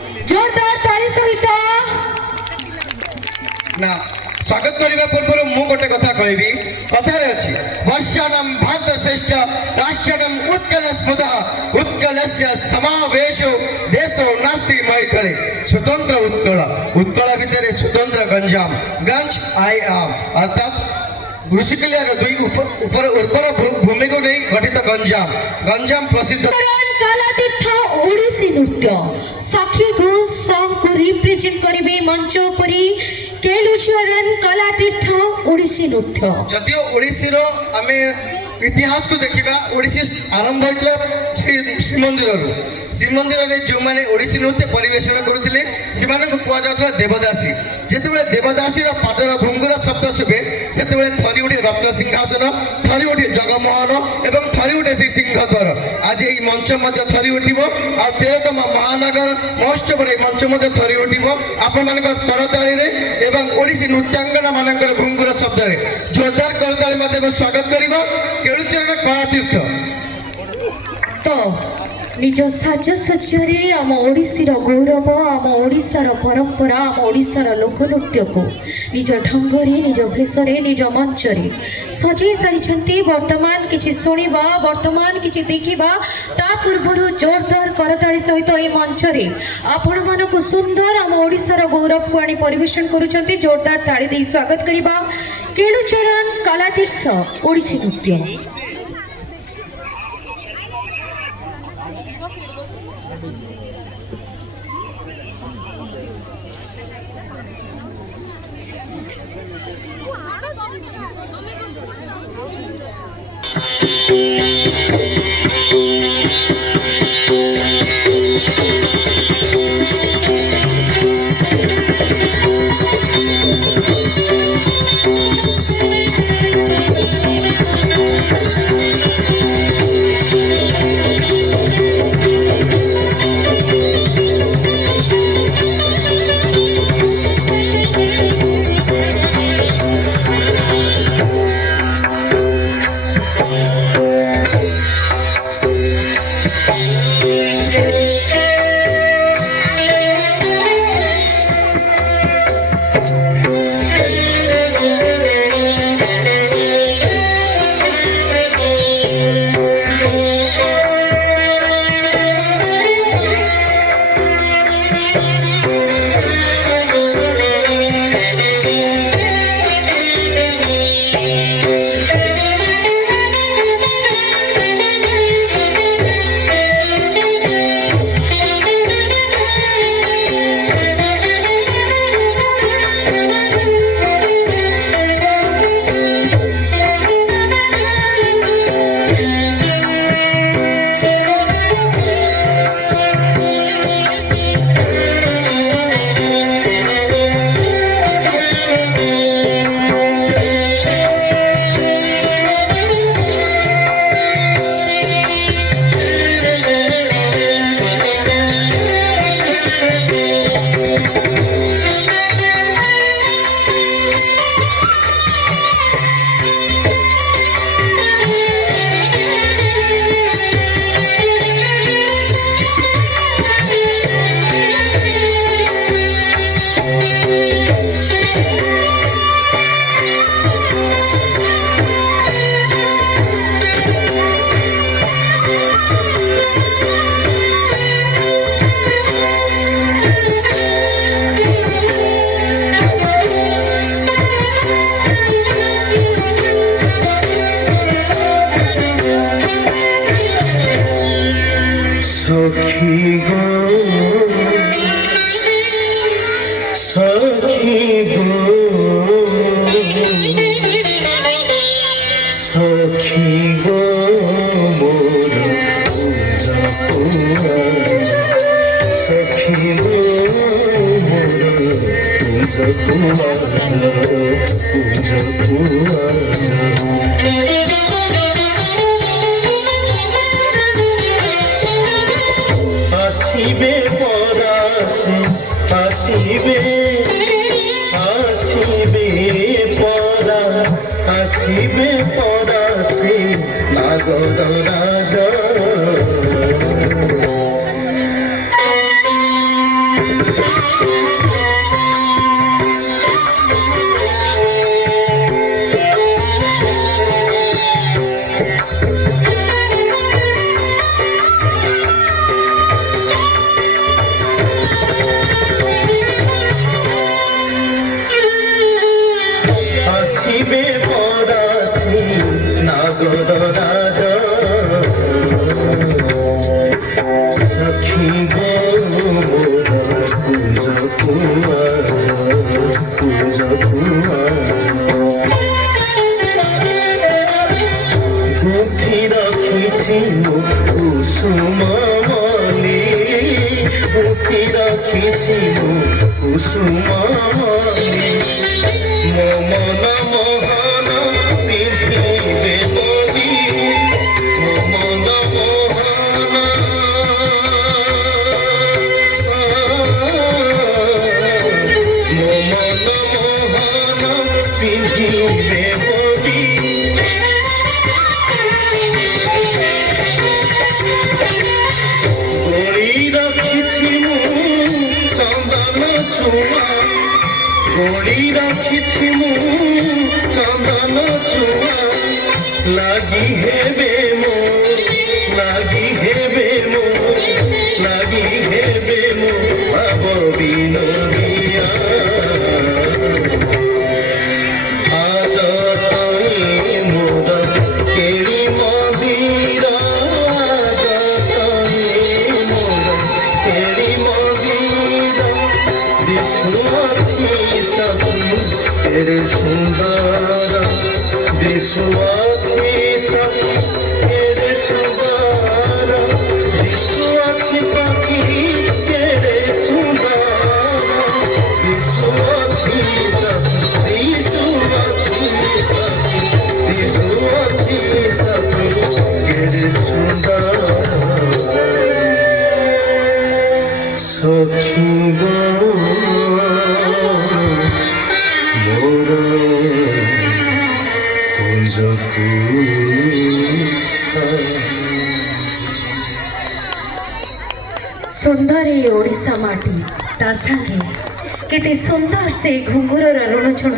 जोरदार ताली सहित ना स्वागत करने पूर्व मु गोटे कथा कहबी कथार अच्छी वर्षाणम भारत श्रेष्ठ राष्ट्रम उत्कल स्मुद उत्कल समावेश देशो नास्ति मयितरे स्वतंत्र उत्कल उत्कल भितर स्वतंत्र गंजाम गंज आई आम अर्थात ऋषिकल्यार दुई ऊपर उर्वर भूमि को नहीं गठित गंजाम गंजाम प्रसिद्ध कलातीर्थ ओडिसी नृत्य साक्षी घोष सॉन्ग को रिप्रेजेंट करिवे मंच उपरी केलुचरण कलातीर्थ ओडिसी नृत्य जदियो ओडिसी रो आमे इतिहास को देखिबा ओडिसी आरंभ होइतला श्रीमंदिर रे जो माने ओडिसी नृत्य परिवेषण करुथिले सिमाने को कुआ जाउथला देवदासी जेतेबेले देवदासी रो पादर भृंगुर शब्द सुबे सेतेबेले थरी उठी रत्न सिंहासन थरी उठी जगमोहन एवं थरी उठे से सिंह द्वार आज एई मंच मध्य थरी उठिबो आ 13तम महानगर महोत्सव रे मंच मध्य थरी उठिबो आपण मानक तरताळी रे एवं ओडिसी नृत्यांगना मानकर भृंगुर शब्द रे जोरदार करताळी माध्यम स्वागत करिबो केळुचरण कलातीर्थ तो निज साजसज्जारे आम ओडिसीर गौरव आम ओडिशार परंपरा आम ओडिशार लोकनृत्य को निज ढंगरे निज भेषरे निज मंचरे सजै सारी वर्तमान किछि शुणिबा वर्तमान किछि देखिबा ता पूर्व जोरदार करताली सहित ए मंचरे आपण मानको सुंदर आम ओडिशार गौरव को आनी परिवेषण करूछंती जोरदार ताली दे स्वागत करिबा केळुचरण कलातीर्थ ओडिसी नृत्य सखी गो सखी गो सखी गो मोर सखी गो मोर आसिबे परासे आसिबे आसिबे परा आसिबे परासे नागद राजा আসিবে পরাশি নাগর রাজা সখী গো কুঞ্জ কুয়াজ কুঞ্জ কুয়াজ গুথি রাখিছি কুসুম মনি গুথি রাখিছি কুসুম মনি মমন মোহন পিঁধিবে বলি মমন মোহন মমন মোহন পিঁধিবে বলি গড়ি রাখিছি মু চন্দন চুয়া গড়ি রাখিছি মু চন্দন চুয়া লাগি হেবে মো লাগি হেবে মো লাগি হেবে মো ভাব বিনোদিয়া আজ তাই মোর কেড়ি মদিরা আজ তাই মোর কেড়ি মদিরা দিশুয়াছি সখী তেরে সুন্দর দিশুয়াছি সখী তেরে সুন্দর দিশুয়াছি সখী তেরে সুন্দর দিশুয়াছি সখী দিশুয়াছি সখী দিশুয়াছি সখী তেরে সুন্দর সখী গো মোর কুঞ্জকু ସୁନ୍ଦର ଏ ଓଡ଼ିଶା ମାଟି ତା ସାଙ୍ଗେ କେତେ ସୁନ୍ଦର ସେ ଘୁଙ୍ଗୁରର ଋଣ ଛୁଣ